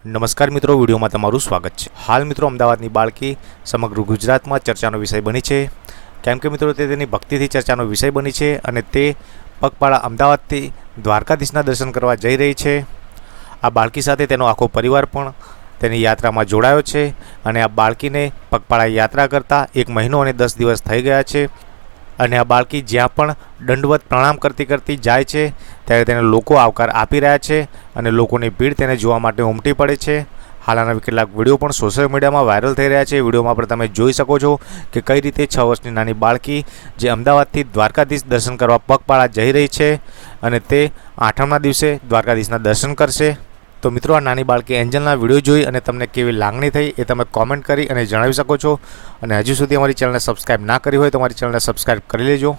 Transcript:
નમસ્કાર મિત્રો, વિડીયોમાં તમારું સ્વાગત છે. હાલ મિત્રો, અમદાવાદની બાળકી સમગ્ર ગુજરાતમાં ચર્ચાનો વિષય બની છે. કેમ કે મિત્રો, તે તેની ભક્તિથી ચર્ચાનો વિષય બની છે અને તે પગપાળા અમદાવાદથી દ્વારકાધીશના દર્શન કરવા જઈ રહી છે. આ બાળકી સાથે તેનો આખો પરિવાર પણ તેની યાત્રામાં જોડાયો છે અને આ બાળકીને પગપાળા યાત્રા કરતાં એક મહિનો અને દસ દિવસ થઈ ગયા છે. અને આ બાળકી જ્યાં પણ દંડવત પ્રણામ કરતી કરતી જાય છે, ત્યારે તેને લોકો આવકાર આપી રહ્યા છે અને લોકોની ભીડ તેને જોવા માટે ઉમટી પડે છે. હાલના કેટલાક વીડિયો પણ સોશિયલ મીડિયામાં વાયરલ થઈ રહ્યા છે. વિડીયોમાં પણ તમે જોઈ શકો છો કે કઈ રીતે છ વર્ષની નાની બાળકી જે અમદાવાદથી દ્વારકાધીશ દર્શન કરવા પગપાળા જઈ રહી છે અને તે આઠમના દિવસે દ્વારકાધીશના દર્શન કરશે. તો મિત્રો, આ નાની બાળકી એન્જલના વીડિયો જોઈ અને તમને કેવી લાગણી થઈ એ તમે કોમેન્ટ કરી અને જણાવી શકો છો. અને હજુ સુધી અમારી ચેનલને સબસ્ક્રાઈબ ના કરી હોય તો અમારી ચેનલને સબસ્ક્રાઈબ કરી લેજો.